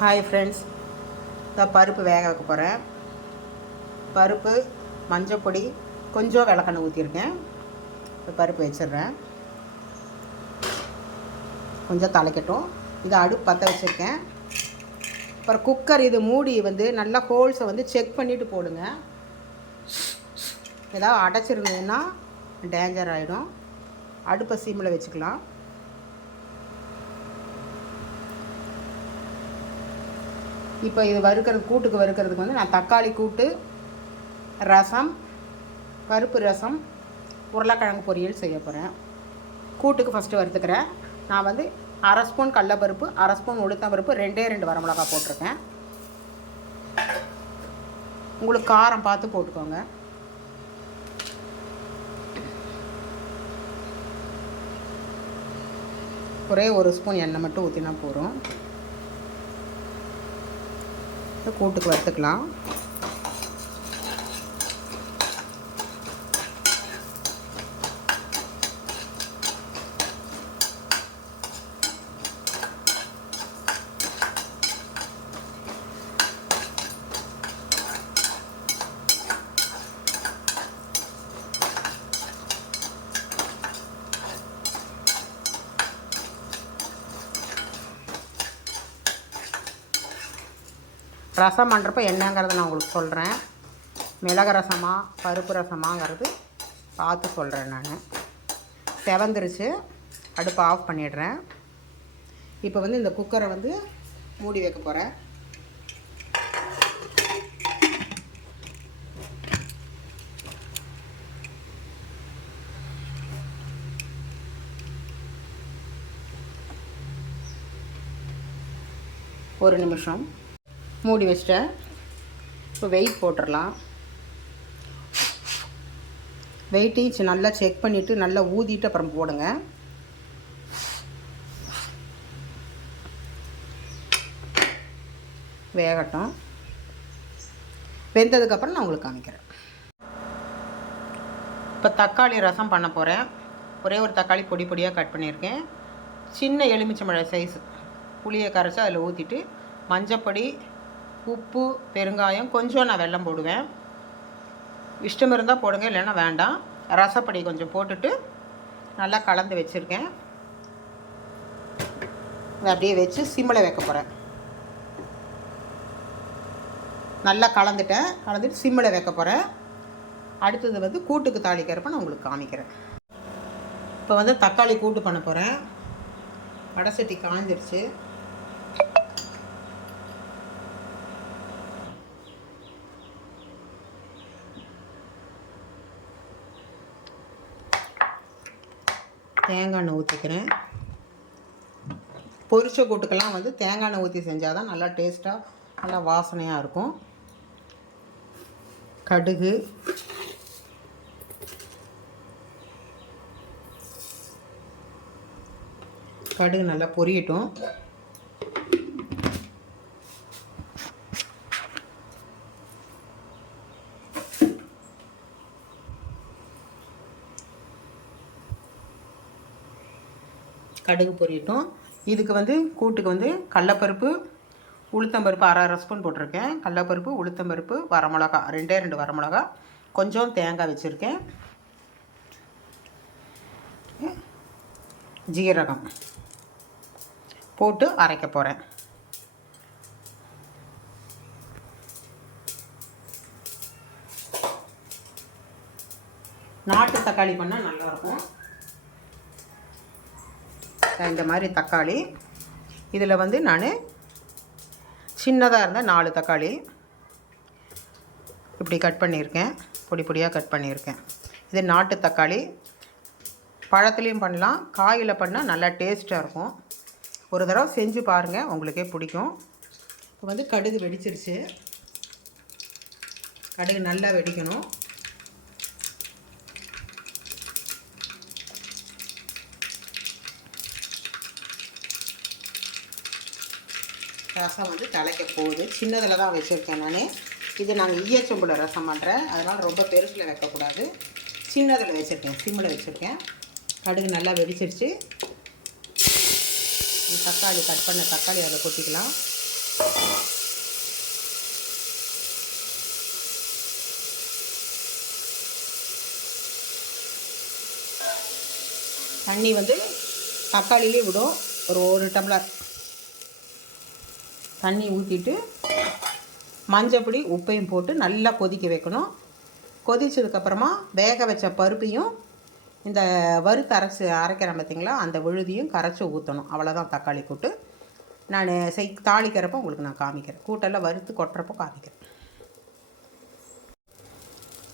Hi friends, நான் பருப்பு வேக வைக்க போகிறேன். பருப்பு, மஞ்சள் பொடி, கொஞ்சம் விளக்கெண்ணெய் ஊற்றிருக்கேன். இப்போ பருப்பு வச்சிடுறேன். கொஞ்சம் தலைக்கட்டும். இதை அடுப்பு பற்ற வச்சுருக்கேன். அப்புறம் குக்கர் இது மூடி நல்லா ஹோல்ஸை செக் பண்ணிவிட்டு போடுங்க. ஏதாவது அடைச்சிருந்ததுன்னா டேஞ்சர் ஆகிடும். அடுப்பை சிம்மில் வச்சுக்கலாம். இப்போ இது கூட்டுக்கு வறுக்கிறதுக்கு நான் தக்காளி கூட்டு, ரசம், பருப்பு ரசம், உருளைக்கிழங்கு பொரியல் செய்ய போகிறேன். கூட்டுக்கு ஃபஸ்ட்டு வறுத்துக்கிறேன். நான் அரை ஸ்பூன் கடலைப்பருப்பு, அரை ஸ்பூன் உளுத்தம்பருப்பு, 2 வரமிளகா போட்டிருக்கேன். உங்களுக்கு காரம் பார்த்து போட்டுக்கோங்க. ஒரே ஒரு ஸ்பூன் எண்ணெய் மட்டும் ஊற்றினா போதும். கூட்டுக்கு வறுத்துக்கலாம். ரசம் பண்ணுறப்ப என்னங்கிறது நான் உங்களுக்கு சொல்கிறேன். மிளகு ரசமா பருப்பு ரசமாங்கிறது பார்த்து சொல்கிறேன். நான் செவந்துருச்சு. அடுப்பை ஆஃப் பண்ணிடுறேன். இப்போ இந்த குக்கரை மூடி வைக்க போகிறேன். ஒரு நிமிஷம் மூடி வச்சிட்டேன். இப்போ வெயிட் போட்டுடலாம். வெயிட்டையும் நல்லா செக் பண்ணிவிட்டு நல்லா ஊதிட்டு அப்புறம் போடுங்க. வேகட்டும். வெந்ததுக்கப்புறம் நான் உங்களுக்கு காமிக்கிறேன். இப்போ தக்காளி ரசம் பண்ண போகிறேன். ஒரே ஒரு தக்காளி பொடி பொடியாக கட் பண்ணியிருக்கேன். சின்ன எலுமிச்சம்பழ சைஸ் புளியை கரைச்சி அதில் ஊற்றிட்டு மஞ்சப்பொடி, உப்பு, பெருங்காயம், கொஞ்சம் நான் வெல்லம் போடுவேன். இஷ்டம் இருந்தால் போடுங்க, இல்லைன்னா வேண்டாம். ரசப்பொடி கொஞ்சம் போட்டுட்டு நல்லா கலந்து வச்சுருக்கேன். அதை அப்படியே வச்சு சிம்மில் வைக்க போகிறேன். நல்லா கலந்துட்டு சிம்மில் வைக்க போகிறேன். அடுத்தது கூட்டுக்கு தாளிக்கிறப்ப நான் உங்களுக்கு காமிக்கிறேன். இப்போ தக்காளி கூட்டு பண்ண போகிறேன். வடசட்டி காஞ்சிருச்சு. தேங்காய் எண்ணெய் ஊற்றிக்கிறேன். பொரிச்ச கூட்டுக்கெல்லாம் தேங்காய் எண்ணெய் ஊற்றி செஞ்சால் தான் நல்லா டேஸ்ட்டாக நல்லா வாசனையாக இருக்கும். கடுகு, நல்லா பொரியட்டும். கடுகு பொரியட்டும். இதுக்கு கூட்டுக்கு கடலைப்பருப்பு, உளுத்தம்பருப்பு அரை ஸ்பூன் போட்டிருக்கேன். கடலைப்பருப்பு, உளுத்தம்பருப்பு, வரமிளகா 2 வரமிளகா, கொஞ்சம் தேங்காய் வச்சுருக்கேன். ஜீரகம் போட்டு அரைக்க போகிறேன். நாட்டு தக்காளி பண்ணால் நல்லாயிருக்கும். இந்த மாதிரி தக்காளி இதில் நான் சின்னதாக இருந்தால் 4 தக்காளி இப்படி கட் பண்ணியிருக்கேன். பொடி பொடியாக கட் பண்ணியிருக்கேன். இது நாட்டு தக்காளி. பழத்துலேயும் பண்ணலாம், காயில் பண்ணால் நல்லா டேஸ்ட்டாக இருக்கும். ஒரு தடவை செஞ்சு பாருங்கள், உங்களுக்கே பிடிக்கும். இப்போ கடுகு வெடிச்சிருச்சு. கடுகு நல்லா வெடிக்கணும். ரசம் தலைக்க போகுது. சின்னதில் தான் வச்சுருக்கேன் நான். இது நாங்கள் ஈயச்சொம்பில் ரசம் பண்ணுறேன், அதனால் ரொம்ப பெருசில் வைக்கக்கூடாது. சின்னதில் வச்சுருக்கேன், சிம்மில் வச்சுருக்கேன். கடுகு நல்லா வெடிச்சிருச்சு. தக்காளி கட் பண்ண தக்காளி அதில் கொட்டிக்கலாம். தண்ணி வந்து தக்காளியிலே விடும். ஒரு டம்ளர் தண்ணி ஊற்றிட்டு மஞ்சப்பொடி உப்பையும் போட்டு நல்லா கொதிக்க வைக்கணும். கொதிச்சதுக்கப்புறமா வேக வச்ச பருப்பையும் இந்த வறுத்து அரைக்கிறேன் பார்த்திங்களா, அந்த விழுதியும் கரைச்சி ஊற்றணும். அவ்வளோதான் தக்காளி கூட்டு. நான் தாளிக்கிறப்போ உங்களுக்கு நான் காமிக்கிறேன். கூட்டெல்லாம் வறுத்து கொட்டுறப்போ காமிக்கிறேன்.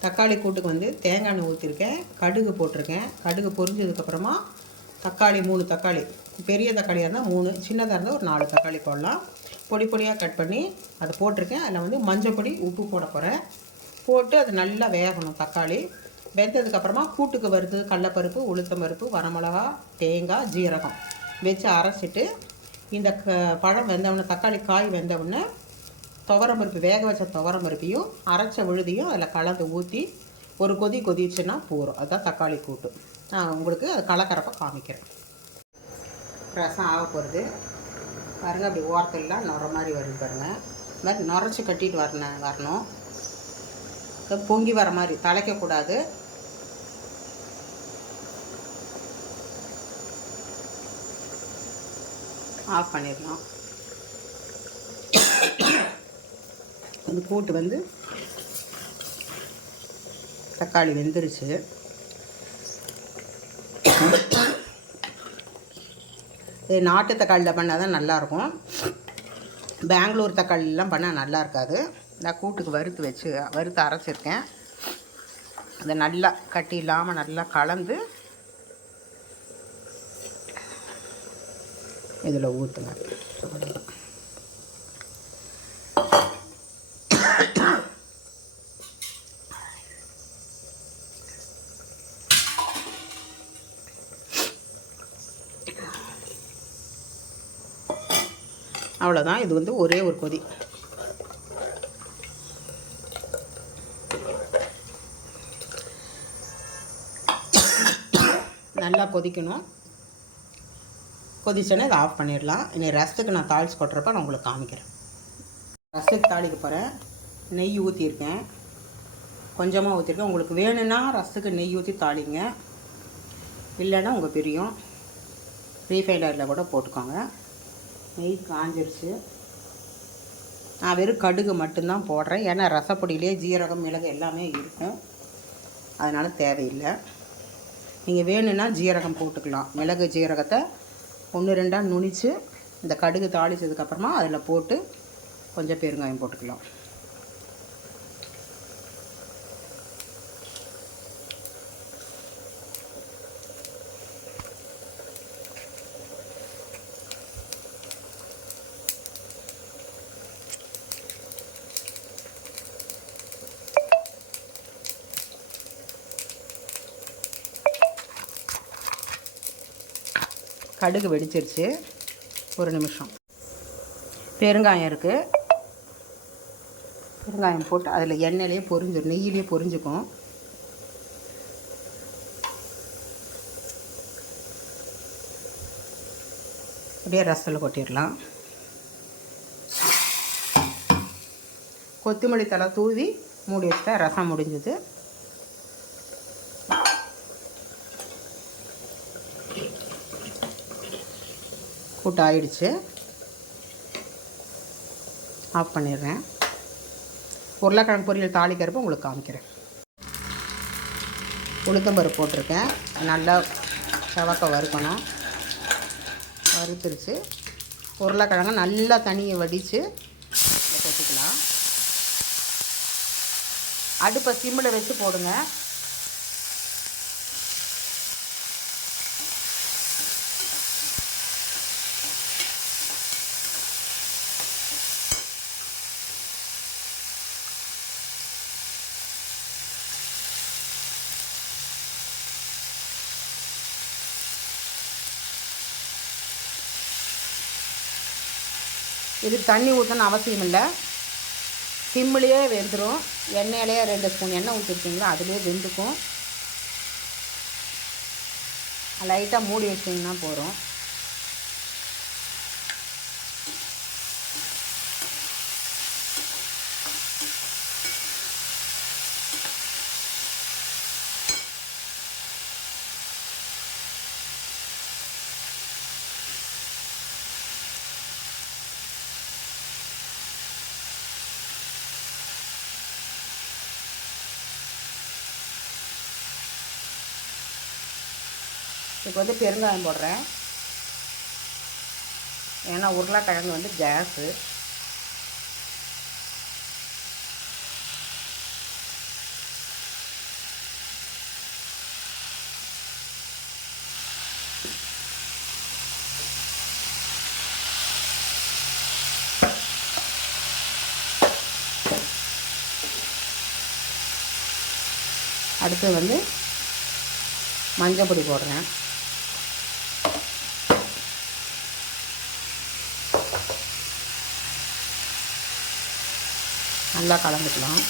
தக்காளி கூட்டுக்கு வந்து தேங்காய் எண்ணெய் ஊற்றிருக்கேன், கடுகு போட்டிருக்கேன். கடுகு பொரிஞ்சதுக்கப்புறமா தக்காளி 3 தக்காளி, பெரிய தக்காளியாக இருந்தால் 3, சின்னதாக இருந்தால் ஒரு 4 தக்காளி போடலாம். பொடி பொடியாக கட் பண்ணி அதை போட்டிருக்கேன். அதில் வந்து மஞ்சப்பொடி உப்பு போட போகிறேன். போட்டு அது நல்லா வேகணும். தக்காளி வெந்ததுக்கப்புறமா கூட்டுக்கு வறுத்து கடலப்பருப்பு, உளுத்தம்பருப்பு, வரமிளகா, தேங்காய், ஜீரகம் வச்சு அரைச்சிட்டு இந்த பழம் வெந்தவுடனே, தக்காளி காய் வெந்தவுடனே துவரம்பருப்பு, வேக வச்ச துவரம்பருப்பையும் அரைச்ச விழுதியும் அதில் கலந்து ஊற்றி ஒரு கொதிச்சுன்னா போகிறோம். அதுதான் தக்காளி கூட்டு. நான் உங்களுக்கு அது கலக்கிறப்ப காமிக்கிறேன். ரசம் ஆக போகிறது பாருங்கள். அப்படி ஓரத்துலாம் நுர மாதிரி வருது பாருங்கள். இது மாதிரி நுரைச்சி கட்டிட்டு வரணும். பொங்கி வர மாதிரி தலைக்கக்கூடாது. ஆஃப் பண்ணிடலாம். இந்த கூட்டு வந்து தக்காளி வெந்துருச்சு. இது நாட்டு தக்காளியில் பண்ணால் தான் நல்லாயிருக்கும். பெங்களூர் தக்காளிலாம் பண்ணால் நல்லா இருக்காது. நான் கூட்டுக்கு வறுத்து அரைச்சிருக்கேன். அதை நல்லா கட்டி இல்லாமல் நல்லா கலந்து இதில் ஊற்றுங்க. அவ்வளோதான். இது வந்து ஒரே ஒரு கொதி. நல்லா கொதிக்கணும். கொதிச்சோன்னே இதை ஆஃப் பண்ணிடலாம். இனி ரசத்துக்கு நான் தாளித்து கொட்டுறப்ப நான் உங்களுக்கு காமிக்கிறேன். ரசத்துக்கு தாளிக்க போகிறேன். நெய் ஊற்றிருக்கேன், கொஞ்சமாக ஊற்றிருக்கேன். உங்களுக்கு வேணும்னா ரசத்துக்கு நெய் ஊற்றி தாளிங்க, இல்லைன்னா உங்கள் பிரியம். ரீஃபைண்ட் ஆயிலில் கூட போட்டுக்கோங்க. நெய் காஞ்சிருச்சு. நான் வெறும் கடுகு மட்டும்தான் போடுறேன். ஏன்னா ரசப்பொடியிலே ஜீரகம், மிளகு எல்லாமே இருக்கும், அதனால் தேவையில்லை. நீங்கள் வேணும்னா ஜீரகம் போட்டுக்கலாம். மிளகு ஜீரகத்தை 1-2 நுனிச்சு இந்த கடுகு தாளித்ததுக்கப்புறமா அதில் போட்டு கொஞ்சம் பெருங்காயம் போட்டுக்கலாம். கடுகு வெடிச்சிருச்சு. ஒரு நிமிஷம். பெருங்காயம் இருக்குது. பெருங்காயம் போட்டு அதில் எண்ணெயிலே நெய்யிலே பொரிஞ்சுக்கும். அப்படியே ரசத்தில் கொட்டிடலாம். கொத்தமல்லி தழை தூவி மூடி வச்சுட்டா ரசம் முடிஞ்சது. கூட்டு ஆயிடுச்சு. ஆஃப் பண்ணிடுறேன். உருளைக்கிழங்கு பொரியல் தாளிக்கிறப்ப உங்களுக்கு காமிக்கிறேன். உளுத்தம்பருப்பு போட்டிருக்கேன். நல்லா செவக்க வறுக்கணும். வறுத்துருச்சு. உருளைக்கிழங்கு நல்லா தண்ணியை வடித்து கொட்டிக்கலாம். அடுப்பை சிம்மில் வச்சு போடுங்க. இதுக்கு தண்ணி ஊற்றணும்னு அவசியம் இல்லை. சிம்மிலேயே வெந்துடும். எண்ணெயிலேயே 2 ஸ்பூன் எண்ணெய் ஊற்றிருக்கீங்களா, அதுலேயே வெந்துக்கும். லைட்டாக மூடி வச்சிங்கன்னா போதும். இப்போ வந்து பெருங்காயம் போடுறேன். ஏன்னா உருளைக்கிழங்கு வந்து கேஸு. அடுத்து வந்து மஞ்சள் பொடி போடுறேன். நல்லா கலந்துக்கலாம்.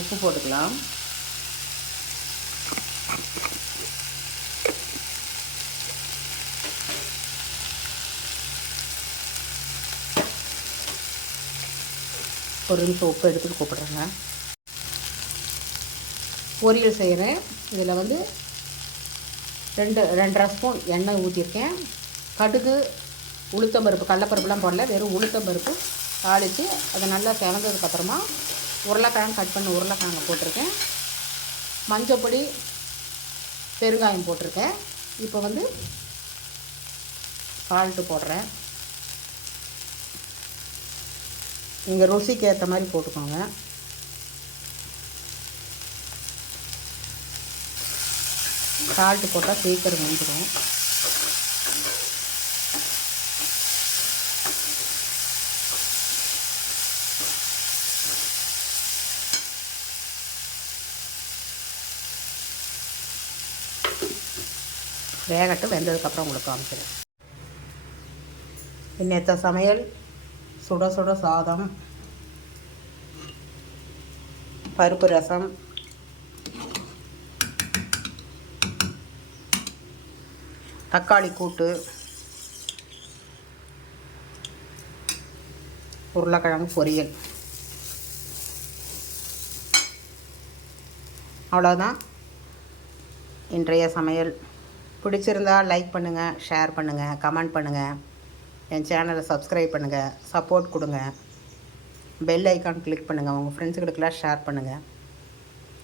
உப்பு போட்டுக்கலாம். ஒரு நிமிஷம் உப்பு எடுத்துகிட்டு கூப்பிட்றேங்க. பொரியல் செய்கிறேன். இதில் வந்து 2.5 ஸ்பூன் எண்ணெய் ஊற்றிருக்கேன். கடுகு, உளுத்தம்பருப்பு, கடலப்பருப்புலாம் போடல, வெறும் உளுத்தம்பருப்பு தாளித்து அதை நல்லா செவந்ததுக்கப்புறமா உருளைக்கிழங்கு கட் பண்ண உருளைக்கிழங்கு போட்டிருக்கேன். மஞ்சள் பொடி, பெருங்காயம் போட்டிருக்கேன். இப்போ வந்து சால்ட்டு போடுறேன். நீங்கள் ருசிக்கு ஏற்ற மாதிரி போட்டுக்கோங்க. சால்ட்டு போட்டால் சீக்கிரம் வந்துடும். வேகட்டும், வெந்ததுக்கப்புறம் உங்களுக்கு காமிக்கிறேன். இன்னத்த சமையல் சுட சுட சாதம், பருப்பு ரசம், தக்காளி கூட்டு, உருளைக்கிழங்கு பொரியல். அவ்வளோதான் இன்றைய சமையல். பிடிச்சிருந்தால் லைக் பண்ணுங்கள், ஷேர் பண்ணுங்கள், கமெண்ட் பண்ணுங்கள். என் சேனலை சப்ஸ்கிரைப் பண்ணுங்கள், சப்போர்ட் கொடுங்க. பெல் ஐக்கான் கிளிக் பண்ணுங்கள். உங்கள் ஃப்ரெண்ட்ஸுகளுக்கெல்லாம் ஷேர் பண்ணுங்கள்.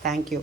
தேங்க்யூ.